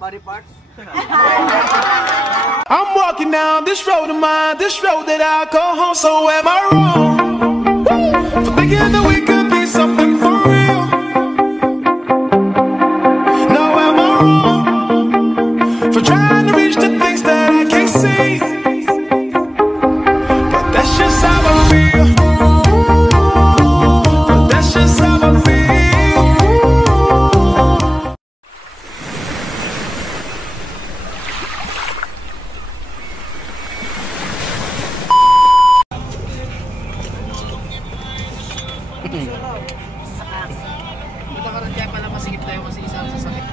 body parts. I'm walking down this road of mine, this road that I call home. So am I wrong for thinking that we could be something for real? No, am I wrong for trying to reach the things that I can't see? But that's just how I feel. But that's just how I feel. Matakaran kaya pala masikip tayo kasi isa sa sakit.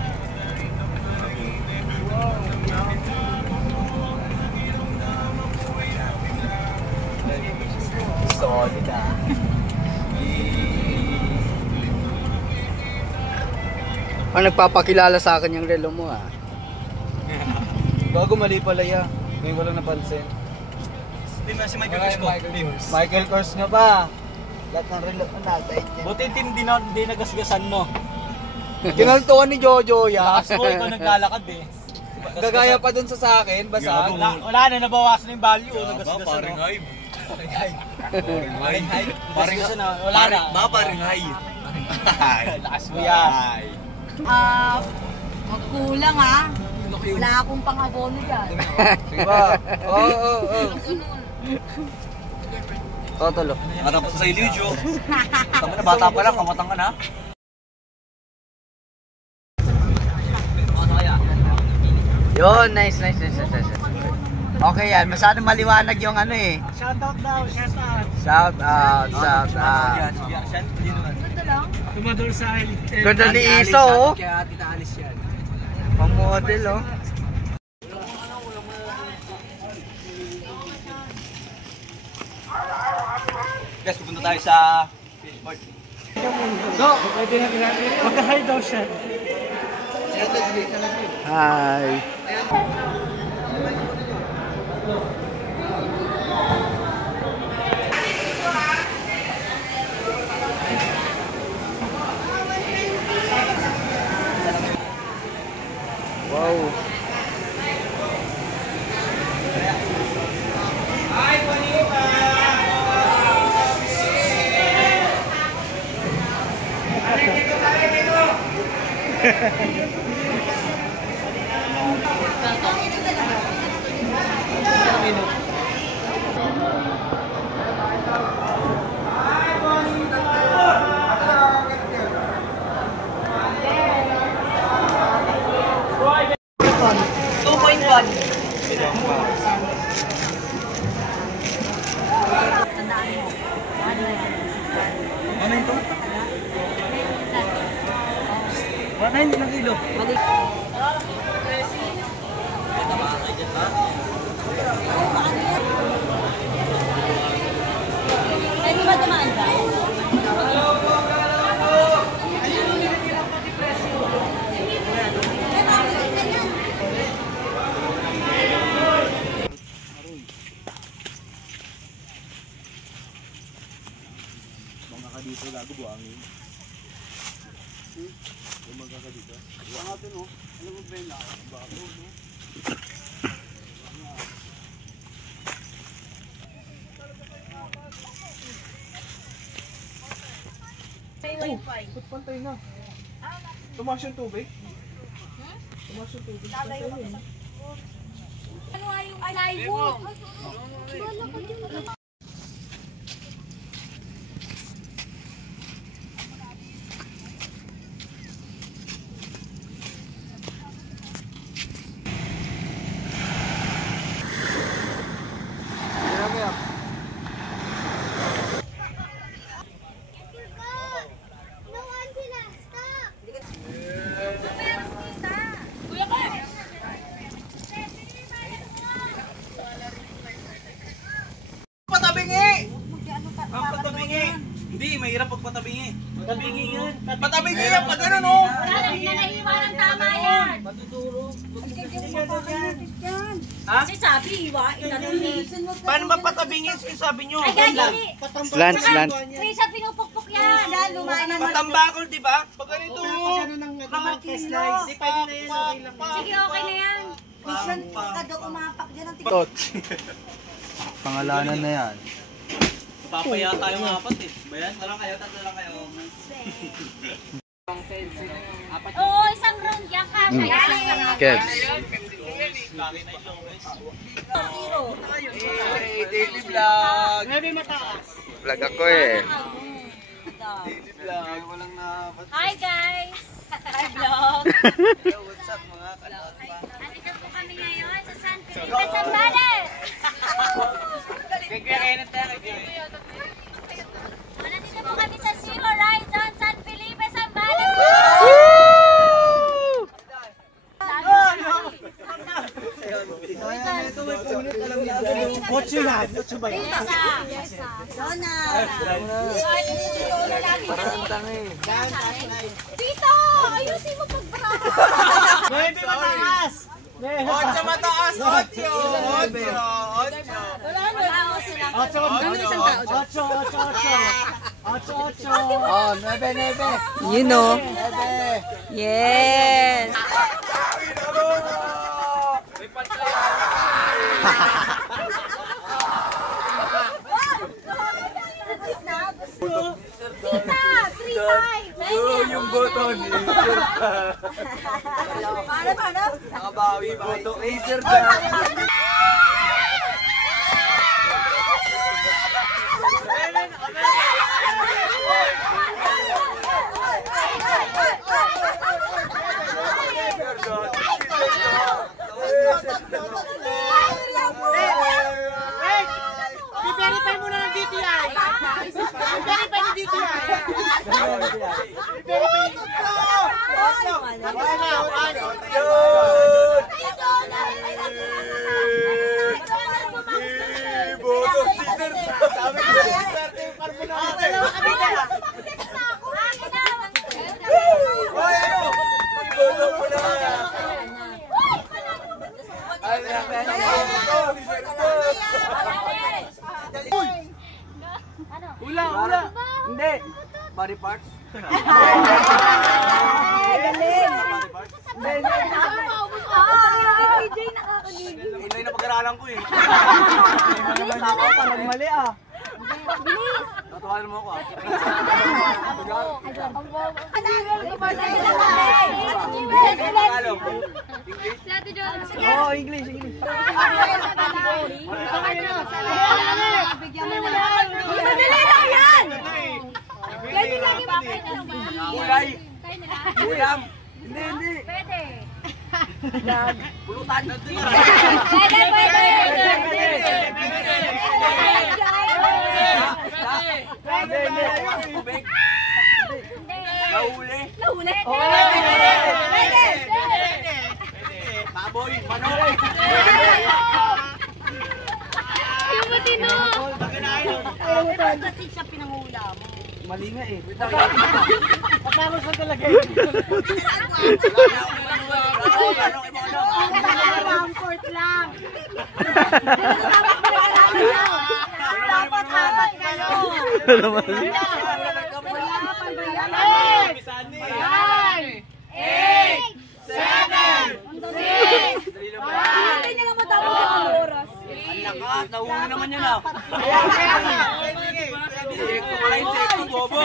Solid ah. Nagpapakilala sa akin yung relo mo ah. Bago mali pala ya. Ngayon ko lang napansin. Hindi na si Michael Kors ko. Michael Kors nga ba? Lahat ng relo nagdait niya. Buti hindi nagasgasan mo. Kinaltuan ni Jojo ya. Lakas mo, ikaw naglalakad eh. Gagaya pa dun sa akin, basa. Wala na, nabawasan yung value. Nagasgasan Paring mo. hype. Paring hype. Paring na, wala na. Paring hype. Lakas mo yan. Magkulang ha. Wala akong pang-abono dyan. Sige ba? Oo. Totolo. Ano pa sa iludyo? Tama na, bata pa lang, kamatang ka na. Yun, nice. Okay yan, masyadong maliwanag yung ano eh. Shoutout daw, shoutout. Shout out. Ito lang. Tumadol sa Ganda ni Iso oh. Kaya Tita Alice yan. Pang-model oh. Guys, pupunta tayo sa Fieldport. Magka-hi daw siya. Hi. Wow. Ano ito? 190 ng kilo. Pwede ba dumaan dyan? Dito lago buangin. Yung magkaka dito. Buang natin oh. Alam mo ba yung bago no? Oh, pantay na. Tumaas yung tubig? Tumaas yung tubig. Pantay na. Ano nga yung plywood? Hindi, mahirap pag patabingi. Patabingi yan. Patabingi yan pag ano no? Wala na naiiwanan tama yan. Matuturo. Ha? Kasi sabi, Paano ba patabingi? Sabi nyo. Ay, gagawin. Slant. May isa pinupukpuk yan. Dahil lumayan naman. Patambakol, di ba? Pag ganito, Kamarkilo. Hindi pwede na yan. Okay lang. Sige, okay na yan. Minsan, pagka daw umapak dyan ang Tot. Pangalanan na yan. Papaya tayo mga apat eh. Bayan, talang kayo, tatlo lang kayo. Oo, isang round yan ka. Kebs. Hey, daily vlog. Maybe mataas. Vlog ako eh. Daily vlog. Walang napat. Hi guys! Hi vlog! Yo, what's up mga kalakpa? Andito po kami ngayon sa San Felipe, Zambales! Kaya tayo. Nandito po kami sa Sea Horizon, San Felipe, Zambales! Ocho yan. Ocho ba yan? Dona! Parang tangi. Tito! Ayusin mo pag-bra! Maybe mataas. Ocho mataas, ocho. Ocho. Ocho. Oh, 9. You know. Yes. Tita! 3-5! Yung boto ni Paano? Nakabawi ba? Boto laser I-verify mo na ng DTI. I-verify ng DTI. Boto laser. Sabi ko laser yung carbonate. Hoy, ano? Boto ko na. Ay, Ula. Hindi. Body parts. Ina na pag-aralan ko eh. Parang mali ah. Tatawanan mo ako ah. Tagalog. English? Oh, English. Kulay. Ulam. Hindi. Pwede. Pulutan. Tubig. Lahuli. Baboy. Manok. Yung matino! Kasi siya pinangula mo. Mali nga eh. Patapos na talaga. Comfort lang. Dapat kayo. Nahuli naman yun ah. Sekto pala yung sekto, bobo.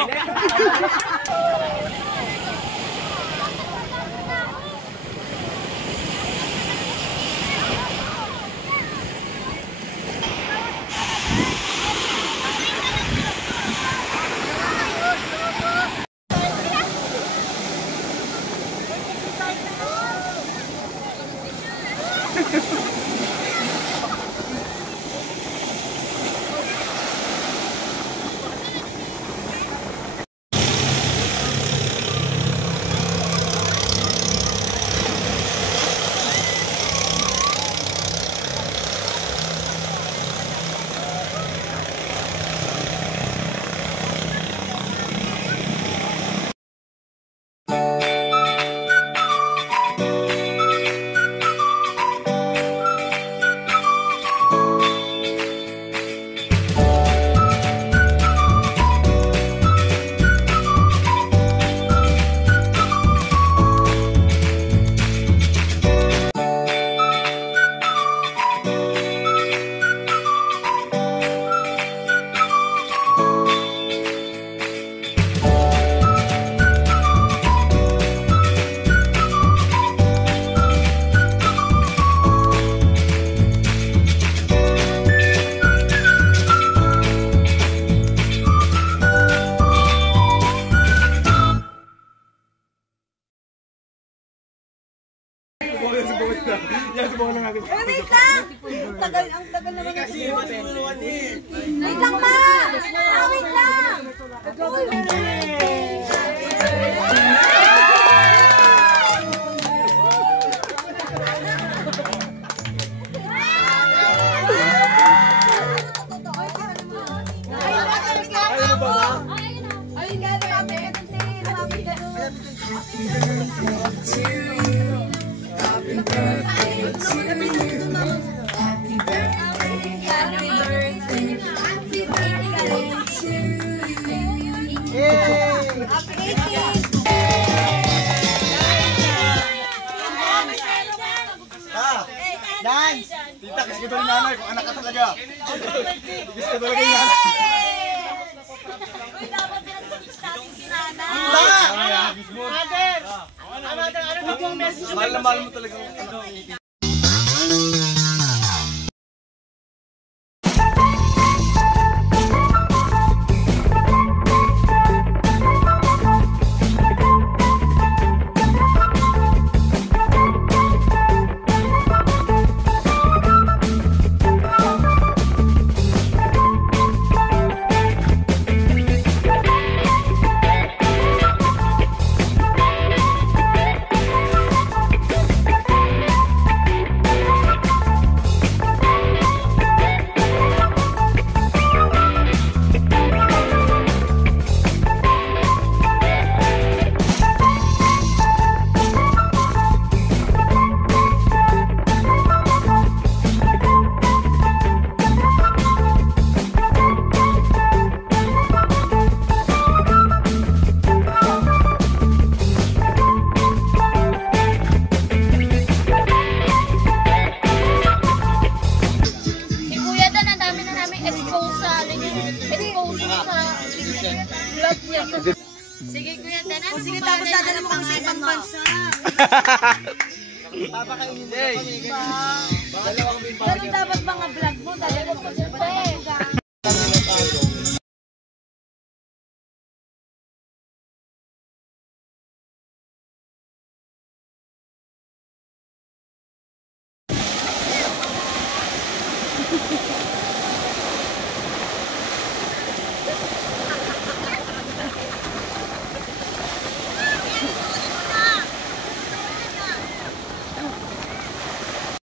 Subukan na. Yan, subukan lang natin. Wait lang! Ang tagal naman kasi. Wait lang, ma! Wait lang! Ayaw mo ba ba? Ayun nga, lumapit ka Dance! Tita, kiss ko ito ni nanay kung anak ka talaga. Kiss ko talaga yung nanay. Uy, dapat pinag-kiss natin si Nana. Mahal na mahal mo talaga ang anak. Si Kuya Dan, ang dami na namin expose sa ano niya. Expose sa vlog niya. Sige Kuya Dan, ano Sige, tapos dadala mo kami sa ibang bansa. Ganun dapat mga vlog mo. Dadala mo kami sa ibang bansa.